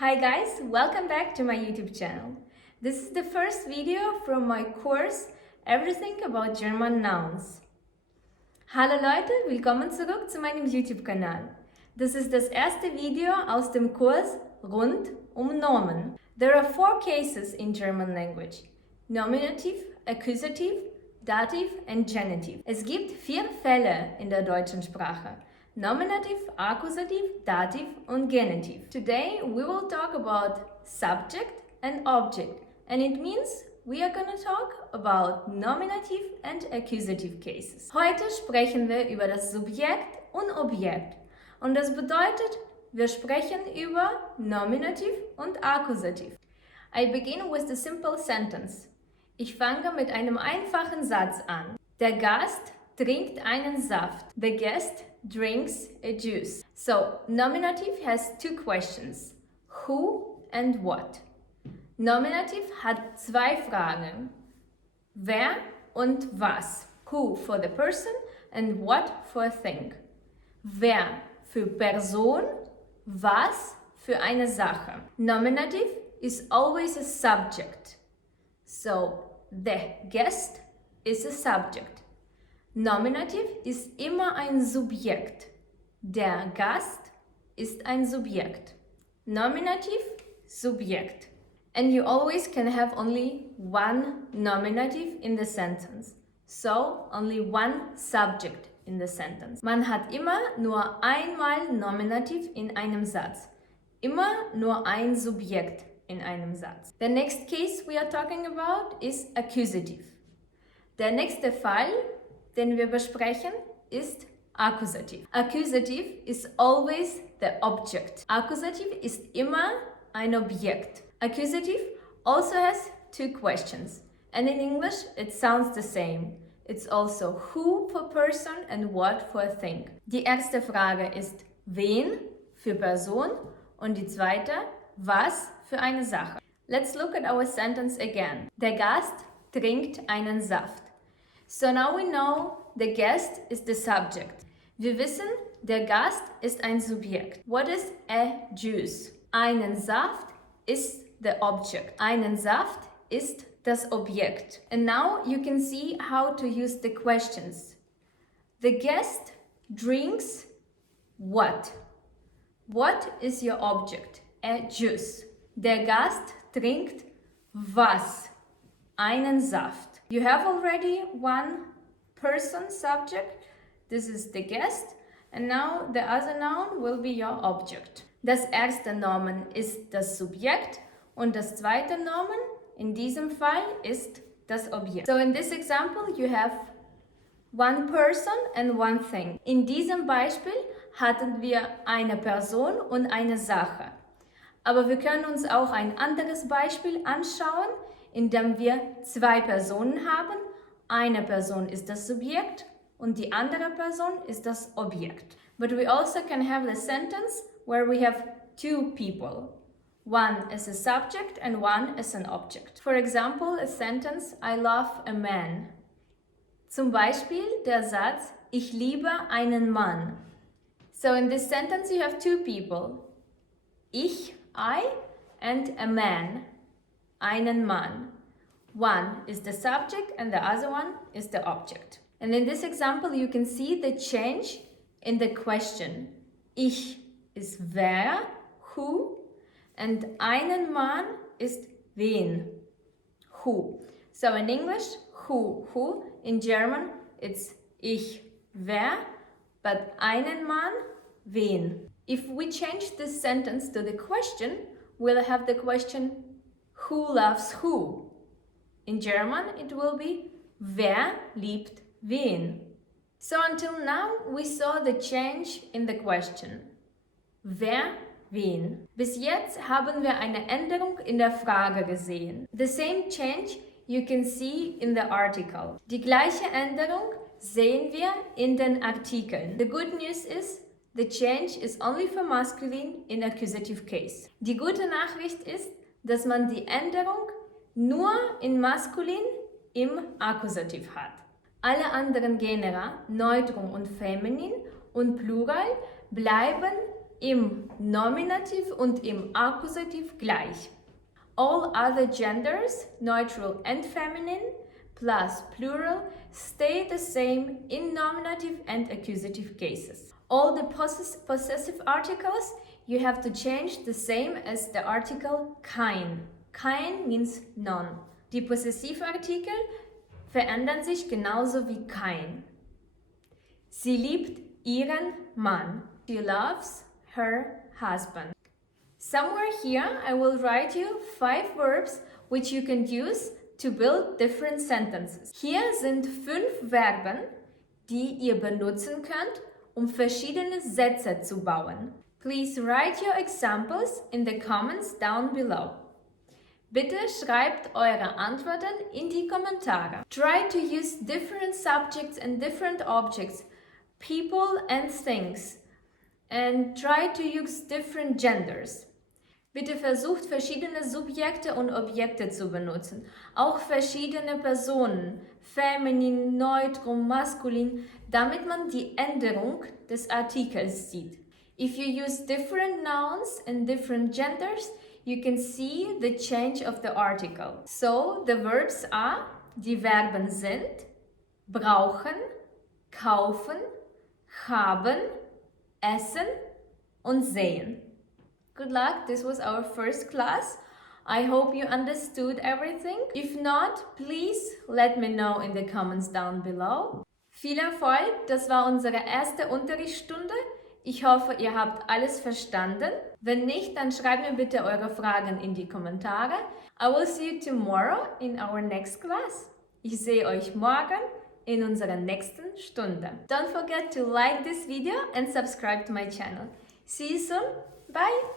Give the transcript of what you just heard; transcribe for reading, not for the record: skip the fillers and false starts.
Hi guys, welcome back to my YouTube channel. This is the first video from my course Everything about German Nouns. Hallo Leute, willkommen zurück zu meinem YouTube Kanal. Das ist das erste Video aus dem Kurs rund Nomen. There are 4 cases in German language: Nominativ, Accusative, Dativ and Genitiv. Es gibt 4 Fälle in der deutschen Sprache: Nominativ, Akkusativ, Dativ und Genitiv. Today we will talk about subject and object, and it means we are going to talk about nominative and accusative cases. Heute sprechen wir über das Subjekt und Objekt, und das bedeutet, wir sprechen über Nominativ und Akkusativ. I begin with the simple sentence. Ich fange mit einem einfachen Satz an. Der Gast trinkt einen Saft. The guest drinks a juice. So, nominative has 2 questions. Who and what? Nominativ hat 2 Fragen. Wer und was? Who for the person and what for a thing. Wer für Person, was für eine Sache. Nominative is always a subject. So, the guest is a subject. Nominativ ist immer ein Subjekt. Der Gast ist ein Subjekt. Nominativ, Subjekt. And you always can have only one nominative in the sentence. So, only one subject in the sentence. Man hat immer nur einmal Nominativ in einem Satz. Immer nur ein Subjekt in einem Satz. The next case we are talking about is Accusative. Der nächste Fall, den wir besprechen, ist Akkusativ. Accusative is always the object. Akkusativ ist immer ein Objekt. Accusative also has 2 questions, and in English it sounds the same. It's also who for person and what for a thing. Die erste Frage ist wen für Person und die zweite was für eine Sache. Let's look at our sentence again. Der Gast trinkt einen Saft. So now we know the guest is the subject. Wir wissen, der Gast ist ein Subjekt. What is a juice? Einen Saft ist the object. Einen Saft ist das Objekt. And now you can see how to use the questions. The guest drinks what? What is your object? A juice. Der Gast trinkt was? Einen Saft. You have already one person subject. This is the guest. And now the other noun will be your object. Das erste Nomen ist das Subjekt und das zweite Nomen in diesem Fall ist das Objekt. So in this example you have one person and one thing. In diesem Beispiel hatten wir eine Person und eine Sache. Aber wir können uns auch ein anderes Beispiel anschauen, in dem wir 2 Personen haben. Eine Person ist das Subjekt und die andere Person ist das Objekt. But we also can have the sentence where we have 2 people. One is a subject and one is an object. For example, a sentence, I love a man. Zum Beispiel der Satz, ich liebe einen Mann. So in this sentence you have 2 people. Ich, I, and a man. Einen Mann. One is the subject and the other one is the object. And in this example you can see the change in the question. Ich is wer, who, and einen Mann ist wen, who. So in English, who. In German, it's ich, wer, but einen Mann, wen. If we change this sentence to the question, we'll have the question, who loves who? In German, it will be, wer liebt wen? So until now, we saw the change in the question. Wer, wen? Bis jetzt haben wir eine Änderung in der Frage gesehen. The same change you can see in the article. Die gleiche Änderung sehen wir in den Artikeln. The good news is, the change is only for masculine in accusative case. Die gute Nachricht ist, dass man die Änderung nur in maskulin im Akkusativ hat. Alle anderen Genera, Neutrum und Feminin und Plural, bleiben im Nominativ und im Akkusativ gleich. All other genders, neutral and feminine, plus plural, stay the same in nominative and accusative cases. All the possessive articles you have to change the same as the article kein. Kein means none. Die Possessivartikel verändern sich genauso wie kein. Sie liebt ihren Mann. She loves her husband. Somewhere here I will write you 5 verbs which you can use to build different sentences. Hier sind 5 Verben, die ihr benutzen könnt, um verschiedene Sätze zu bauen. Please write your examples in the comments down below. Bitte schreibt eure Antworten in die Kommentare. Try to use different subjects and different objects, people and things, and try to use different genders. Bitte versucht, verschiedene Subjekte und Objekte zu benutzen, auch verschiedene Personen, feminin, neutrum, maskulin, damit man die Änderung des Artikels sieht. If you use different nouns and different genders, you can see the change of the article. So, the verbs are, die Verben sind, brauchen, kaufen, haben, essen und sehen. Good luck, this was our first class. I hope you understood everything. If not, please let me know in the comments down below. Viel Erfolg, das war unsere erste Unterrichtsstunde. Ich hoffe, ihr habt alles verstanden. Wenn nicht, dann schreibt mir bitte eure Fragen in die Kommentare. I will see you tomorrow in our next class. Ich sehe euch morgen in unserer nächsten Stunde. Don't forget to like this video and subscribe to my channel. See you soon. Bye!